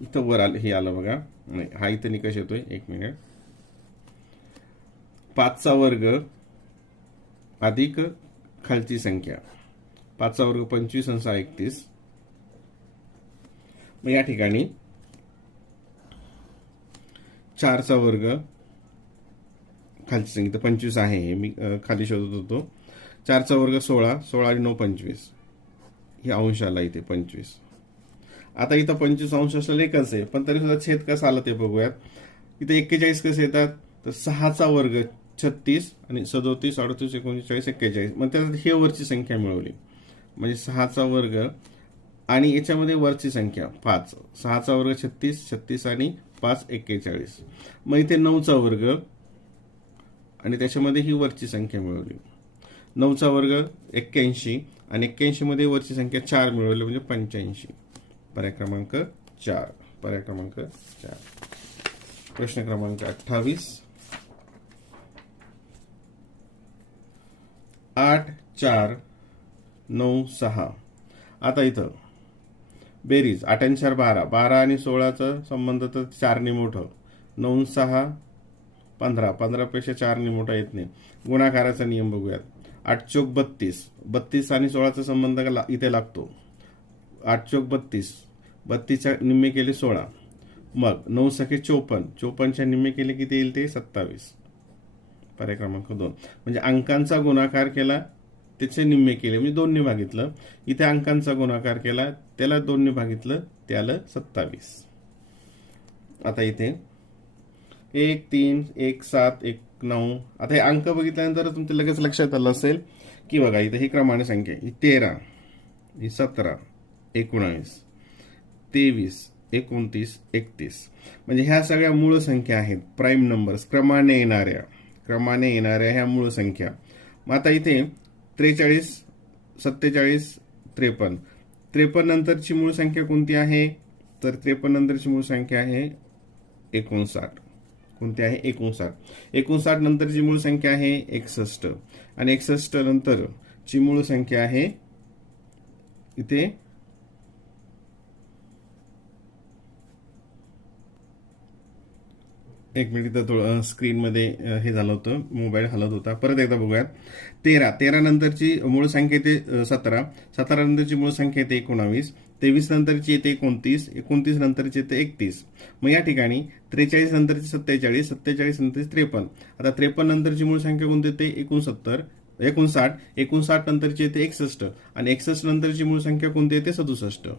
इथं वर आलं, हे आलं बघा. नाही, हा इथं निकष येतोय. 1 मिनिट. 5चा वर्ग अधिक खालची संख्या 5चा वर्ग 25 आणि 6 31. मग या ठिकाणी 4चा वर्ग खालची संख्या 25 आहे, मी खाली शोधत होतो. 4चा वर्ग 16, 16 आणि 9 25, ही अंश आला इथे 25. आता इथं 25 अंश असलेलं एकच आहे, पण तरी सुद्धा छेद कसा आला ते बघूयात. इथे 41 कसे येतात, तर 6चा वर्ग 36 आणि 37 38 39 41. मग त्यात हे वरची संख्या मिळवली, म्हणजे 6चा वर्ग आणि याच्यामध्ये वरची संख्या 5. 6चा वर्ग 36, 36 आणि 5 41. मग इथे 9चा वर्ग आणि त्याच्यामध्ये ही वरची संख्या मिळवली. 9चा वर्ग 81 आणि 81 मध्ये वरची संख्या 4 मिळवली, म्हणजे 85. पर्याय क्रमांक 4. पर्याय क्रमांक 4. प्रश्न क्रमांक 28. 8 4 9 6. आता इथं बेरीज 8 आणि 4 12, 12 आणि 16चा संबंध तर 4ने मोठं. 9 6 15, 15 पेक्षा 4ने मोठा येत नाही. गुणाकाराचा नियम बघूयात. 8 चौक 32, 32 आणि 16चा संबंध इथे लागतो. 8 चौक 32, 32च्या निम्मे केले 16. मग 9 सखे 54, 54च्या निम्मे केले किती येईल ते 27. पर्याय क्रमांक 2. म्हणजे अंकांचा गुणाकार केला, त्याचे निम्मे केले, म्हणजे 2ने भागितलं. इथे अंकांचा गुणाकार केला, त्याला 2ने भागितलं, त्याला 27. आता इथे 1 3 1 7 1 9. आता हे अंक बघितल्यानंतर तुमच्या लगेच लक्षात आलं असेल की बघा इथे ही क्रमाने संख्या, ही 13, ही 17 19 23 29 31. म्हणजे ह्या सगळ्या मूळ संख्या आहेत, प्राईम नंबर्स, क्रमाने येणाऱ्या ह्या मूळ संख्या. मग आता इथे 43 47 53. 53 नंतरची मूळ संख्या कोणती आहे, तर 53 नंतरची मूळ संख्या आहे 59. कोणती आहे, 59. 59 नंतरची मूळ संख्या आहे 61 आणि 61 नंतरची मूळ संख्या आहे इथे 1 मिनिट, इथं थोडं स्क्रीनमध्ये हे झालं होतं, मोबाईल हलत होता. परत एकदा बघूयात. 13 नंतरची मूळ संख्या येते 17, 17 नंतरची मूळ संख्या येते 19, 23 नंतरची येते 29, 29 नंतरची येते 31. मग या ठिकाणी 43 नंतरची 47, 47 नंतरची 53. आता 53 नंतरची मूळ संख्या कोणती येते 59, 59 नंतरची येते 61 आणि 61 नंतरची मूळ संख्या कोणती येते 67.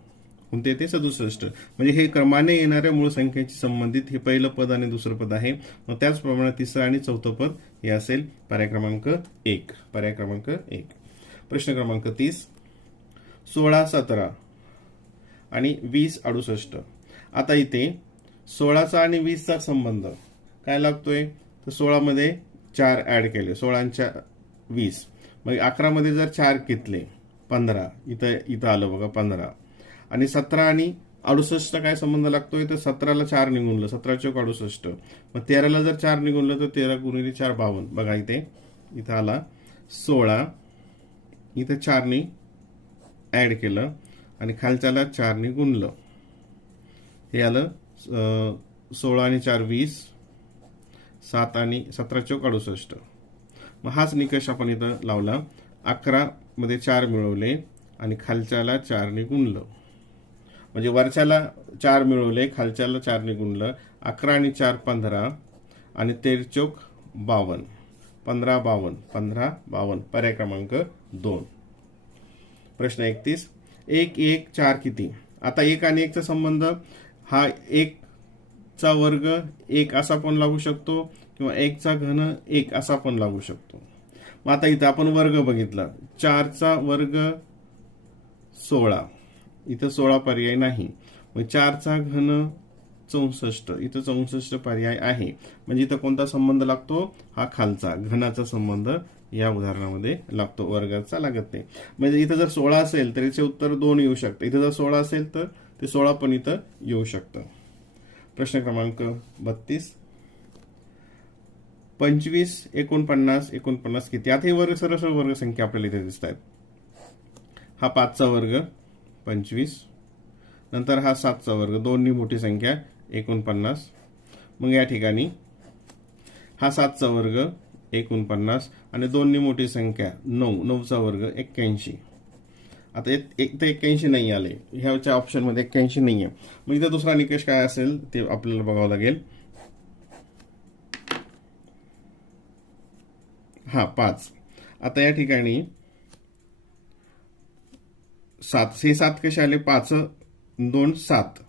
कोणते येते 67. म्हणजे हे क्रमाने येणाऱ्या मूळ संख्येशी संबंधित हे पहिलं पद आणि दुसरं पद आहे. मग त्याचप्रमाणे तिसरं आणि चौथं पद हे असेल पर्याय क्रमांक 1. पर्याय क्रमांक 1. प्रश्न क्रमांक 30. 16 17 आणि 20 68. आता इथे 16चा आणि 20चा संबंध काय लागतोय, तर 16 मध्ये 4 ऍड केले, 16 20. मग 11 मध्ये जर 4 घेतले 15, इथं आलं बघा 15. आणि 17 आणि 68 काय संबंध लागतोय, तर 17ला 4 निघूनलं, 17 चौक 68. मग 13ला जर 4 निघूनलं तर 13 गुणिले 4 52. बघा इथं आला 16, इथं 4ने ऍड केलं आणि खालच्याला 4ने गुणलं, हे आलं 16 आणि 4 20, 7 आणि 17 चौक 68. मग हाच निकष आपण इथं लावला. 11 मध्ये 4 मिळवले आणि खालच्याला 4ने गुणलं, म्हणजे वरच्याला 4 मिळवले, खालच्याला 4ने गुणलं. 11 आणि 4 15 आणि 13 चौक 52, 15 52, 15 52. पर्याय क्रमांक 2. प्रश्न 31. 1 1 4 किती. आता 1 आणि 1 चा संबंध हा 1 चा वर्ग 1 असा पण लागू शकतो किंवा 1 चा घन 1 असा पण लागू शकतो. मग आता इथं आपण वर्ग बघितला, 4 चा वर्ग 16, इथं 16 पर्याय नाही. मग 4 चा घन 64, इथं 64 पर्याय आहे. म्हणजे इथं कोणता संबंध लागतो, हा खालचा घनाचा संबंध या उदाहरणामध्ये लागतो, वर्गाचा लागत नाही. म्हणजे इथं जर 16 असेल तर याचे उत्तर 2 येऊ शकतं, इथं जर 16 असेल तर ते 16 पण इथं येऊ शकतं. प्रश्न क्रमांक 32. 25 49 49 किती. आता हे वर्ग सरळ वर्ग संख्या आपल्याला इथे दिसत आहेत. हा 5 चा वर्ग 25, नंतर हा 7 चा वर्ग, 2नी मोठी संख्या 49. मग या ठिकाणी हा 7 चा वर्ग 49 आणि 2नी मोठी संख्या 9, 9 चा वर्ग 81. आता एक तर 81 नाही आले, ह्याच्या ऑप्शनमध्ये 81 नाही आहे. मग इथं दुसरा निकष काय असेल ते आपल्याला बघावं लागेल. हा 5. आता या ठिकाणी 7, हे 7 कसे आले? 5 2 7.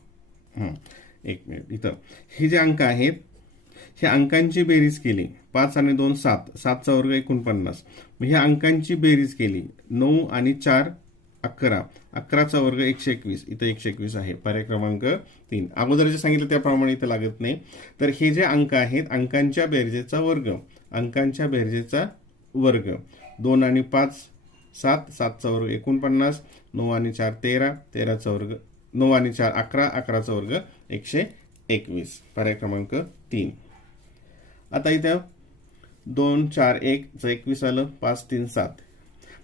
एक मिनिट, इथं हे जे अंक आहेत हे अंकांची बेरीज केली, 5 आणि 2 7, 7चा वर्ग 49. मग ह्या अंकांची बेरीज केली, 9 आणि 4 11, 11चा वर्ग 121. इथं 121 आहे, पर्याय क्रमांक 3. अगोदर जे सांगितलं त्याप्रमाणे इथं लागत नाही. तर हे जे अंक आहेत अंकांच्या बेरजेचा वर्ग, अंकांच्या बेरजेचा वर्ग. 2 आणि 5 7, 7चा वर्ग 49, 9 आणि 4 13, 13चा वर्ग 9 आणि 4 11, 11चा वर्ग 121. पर्याय क्रमांक 3. आता इथं 2 4 1 21 आलं, 5 3 7.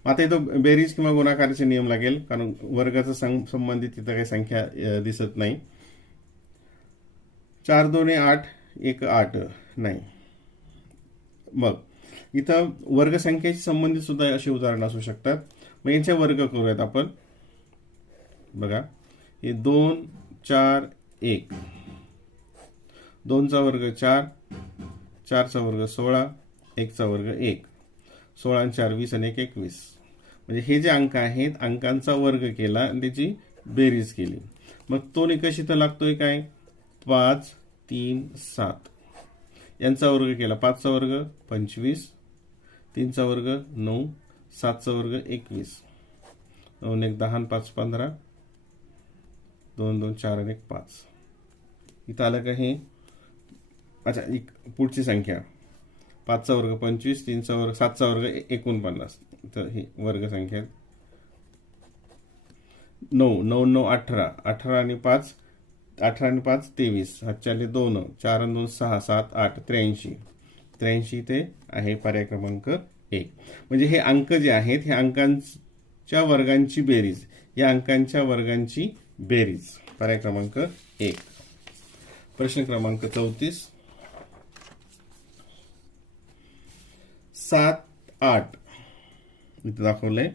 आता इथं बेरीज किंवा गुणाकाराचे नियम लागेल, कारण वर्गाचा संबंधित तिथं काही संख्या दिसत नाही. 4 2 8 1 8 नाही. मग इथं वर्गसंख्येशी संबंधित सुद्धा अशी उदाहरणं असू शकतात. मग यांचे वर्ग करूयात आपण. बघा, हे 2 4 1, 2चा वर्ग 4, 4चा वर्ग 16, 1चा वर्ग 1, 16 आणि 4 20 आणि 1 21. म्हणजे हे जे अंक आहेत अंकांचा वर्ग केला आणि त्याची बेरीज केली. मग तो निकष इथं लागतोय काय? 5 3 7. यांचा वर्ग केला, 5चा वर्ग 25, 3चा वर्ग 9, 7चा वर्ग 21, 9 1 10 5 15, 2 2 4 आणि 1 5. इथं आलं का हे? अच्छा, पुढची संख्या 5चा वर्ग 25, 3चा वर्ग 7चा वर्ग 49. तर ही वर्ग संख्या 9 9 9 18, 18 आणि 5 18 आणि 5 23, 7 2 4 आणि 2 6 7 8 83. 83 ते आहे पर्याय क्रमांक 1. म्हणजे हे अंक जे आहेत हे अंकांच्या वर्गांची बेरीज, या अंकांच्या वर्गांची बेरीज. पर्याय क्रमांक 1. प्रश्न क्रमांक 34. 7 8 इथं दाखवलंय,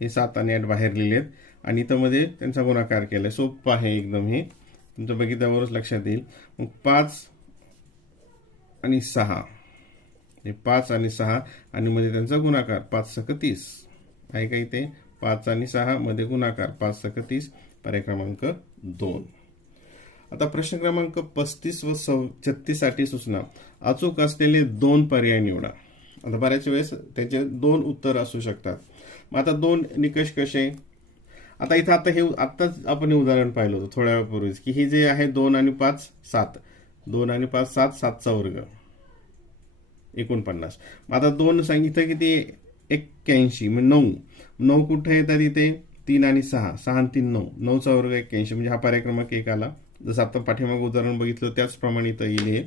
हे 7 आणि 8 बाहेर लिहिलेत आणि इथं मध्ये त्यांचा गुणाकार केलाय. सोपं आहे एकदम, हे तुमचं बघितल्यावरच लक्षात येईल. मग 5 आणि 6, हे 5 आणि 6 आणि मध्ये त्यांचा गुणाकार 5 6 30 आहे का? इथे 5 आणि 6 मध्ये गुणाकार 5 6 30. पर्याय क्रमांक 2. आता प्रश्न क्रमांक 35 व 36 साठी सूचना. अचूक असलेले 2 पर्याय निवडा. आता बऱ्याच वेळेस त्याचे 2 उत्तर असू शकतात. मग आता 2 निकष कसे? आता इथं आत्ताच आपण हे उदाहरण पाहिलं होतं थोड्या वेळापूर्वीच, की हे जे आहे 2 आणि 5 7, 2 आणि 5 7, 7चा वर्ग 49. मग आता 2 सांगितलं किती? 81. मग 9 9 कुठे येतात इथे? 3 आणि 6, 6 आणि 3 9, 9चा वर्ग 81. म्हणजे हा पर्याय क्रमांक 1 आला. जसं आपण पाठीमागे उदाहरण बघितलं त्याचप्रमाणे इथं येईल हे.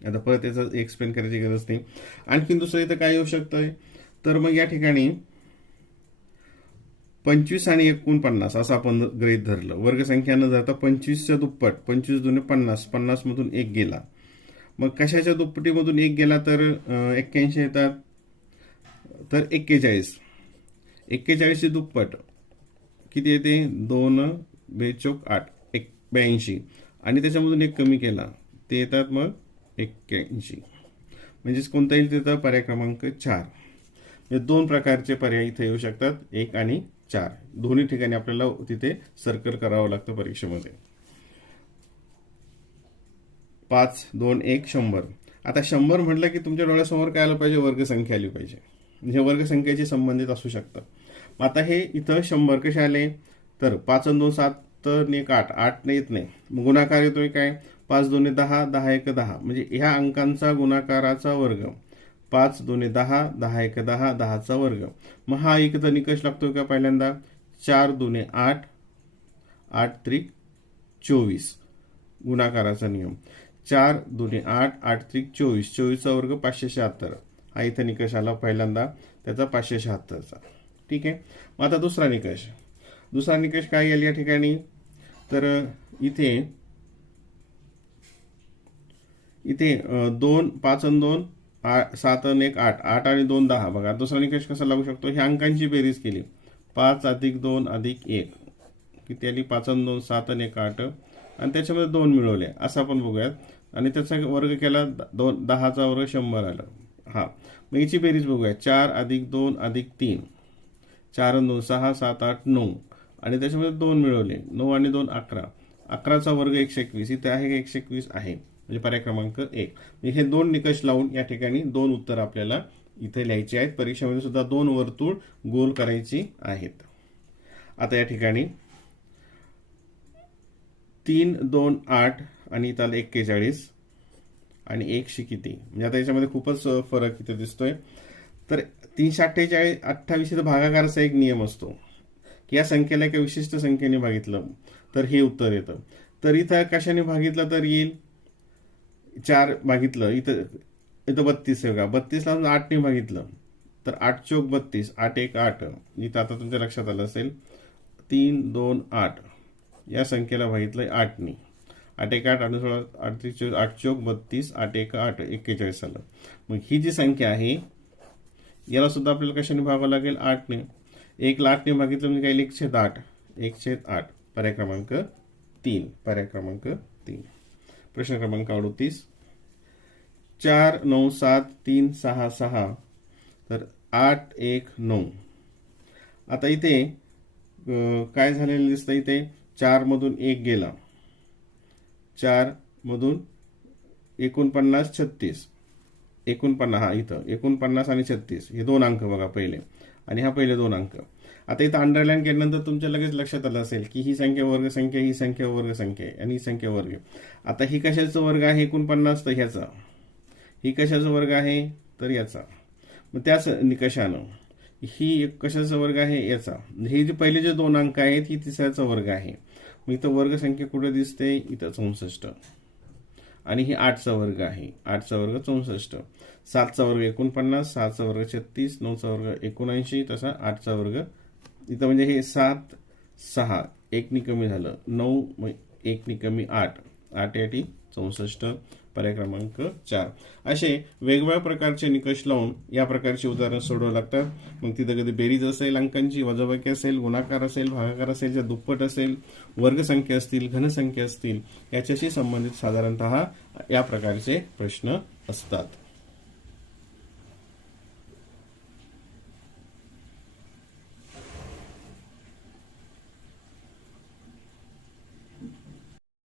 आता परत त्याचं एक्सप्लेन करायची गरज नाही. आणखीन दुसरं इथं काय येऊ शकतंय? तर मग या ठिकाणी 25 आणि 49 असं आपण गृहीत धरलं. वर्गसंख्या न धरता 25च्या दुप्पट, 25 दुने 50, 50 मधून 1 गेला. मग कशाच्या दुप्पटीमधून 1 गेला तर 81 येतात. तर 41, 41ची दुप्पट किती येते? 2 2 8 82 आणि त्याच्यामधून 1 कमी केला ते येतात मग 81. म्हणजेच कोणता येईल तिथं? पर्याय क्रमांक 4. म्हणजे 2 प्रकारचे पर्याय इथे येऊ शकतात, 1 आणि 4. दोन्ही ठिकाणी आपल्याला तिथे सर्कल करावं लागतं परीक्षेमध्ये. 5 2 1 100. आता 100 म्हटलं की तुमच्या डोळ्यासमोर काय आलं पाहिजे? वर्गसंख्या आली पाहिजे. हे वर्गसंख्येशी संबंधित असू शकतं. आता हे इथं 100 कसे आले? तर 5 आणि 2 7 आणि 1 8, 8 येत नाही. मग गुणाकार येतोय काय? 5 2 10, 10 1 10. म्हणजे ह्या अंकांचा गुणाकाराचा वर्ग 5 2 10, 10 1 10, 10चा वर्ग. मग हा इथं निकष लागतोय का? पहिल्यांदा 4 2 8, 8 3 24 गुणाकाराचा नियम. 4 2 8, 8 3 24, 24चा वर्ग 576. हा इथं निकष आला पहिल्यांदा त्याचा 576चा. ठीक आहे. मग आता दुसरा निकष काय येईल या ठिकाणी? तर इथे 2 5 आणि 2 7 आणि 1 8, 8 आणि 2 10. बघा दुसरा निकष कसा लागू शकतो? ह्या अंकांची बेरीज केली, 5 अधिक 2 अधिक 1 किती आली? 5 आणि 2 7 आणि 1 8 आणि त्याच्यामध्ये 2 मिळवले असं आपण बघूयात. आणि त्याचा वर्ग केला 10चा वर्ग 100 आलं. हा, मग याची बेरीज बघूया. 4 अधिक 2 अधिक 3 4 आणि 2 6 7 8 9 आणि त्याच्यामध्ये 2 मिळवले. 9 आणि 2 11 11चा वर्ग 121 इथे आहे का? 121 आहे, म्हणजे पर्याय क्रमांक 1. हे दोन निकष लावून या ठिकाणी 2 उत्तर आपल्याला इथे लिहायची आहेत. परीक्षेमध्ये सुद्धा 2 वर्तुळ गोल करायची आहेत. आता या ठिकाणी 3 2 8 आणि इथं 41 आणि 1 किती, म्हणजे आता याच्यामध्ये खूपच फरक इथे दिसतोय. तर 348 28 इथं भागाकाराचा एक नियम असतो की या संख्येला एका विशिष्ट संख्येने भागितलं तर हे उत्तर येतं. तर इथं कशाने भागितलं तर येईल? 4 भागितलं, इथं 32 आहे का? 32ला 8ने भागितलं तर 8 चौक 32 8 1 8. इथं आता तुमच्या लक्षात आलं असेल 3 2 8 या संख्येला भागितलंय 8ने. 8 1 8 आणि 16 8 चौक 32 8 1 8 41 आलं. मग ही जी संख्या आहे याला सुद्धा आपल्याला कशाने भागावं लागेल? 8ने. 1 ला 8ने भागितलं म्हणजे काय? 1/8 1/8. पर्याय क्रमांक 3. पर्याय क्रमांक 3. प्रश्न क्रमांक 38 4 9 7 3 6 6 तर 8 1 9. आता इथे काय झालेलं दिसतं? इथे 4 मधून 1 गेला, 4 मधून 49 36 49. हा, इथं 49 आणि 36 हे 2 अंक बघा पहिले, आणि हा पहिले 2 अंक. आता इथं अंडरलाईन केल्यानंतर तुमच्या लगेच लक्षात आलं असेल की ही संख्या वर्ग संख्या, ही संख्या वर्ग संख्या आहे आणि ही संख्या वर्ग. आता ही कशाचा वर्ग आहे? 49 तर ह्याचा. ही कशाचा वर्ग आहे? तर याचा. मग त्याच निकषानं ही कशाचा वर्ग आहे? याचा. हे जे पहिले जे 2 अंक आहेत ही तिसऱ्याचा वर्ग आहे. मग इथं वर्ग संख्या कुठे दिसते? इथं 64. आणि ही 8चा वर्ग आहे. 8चा वर्ग 64. 7चा वर्ग 49, 6चा वर्ग 36, 9चा वर्ग 79, तसा 8चा वर्ग इथं, म्हणजे हे 7 6 1 नी कमी झालं 9, 1 नी कमी 8 8 8 64. पर्याय क्रमांक 4. असे वेगवेगळ्या प्रकारचे निकष लावून या प्रकारची उदाहरणं सोडवावी लागतात. मग तिथं कधी बेरीज असेल, अंकांची वजाबाकी असेल, गुणाकार असेल, भागाकार असेल, ज्या दुप्पट असेल, वर्गसंख्या असतील, घनसंख्या असतील, याच्याशी संबंधित साधारणतः या प्रकारचे प्रश्न असतात.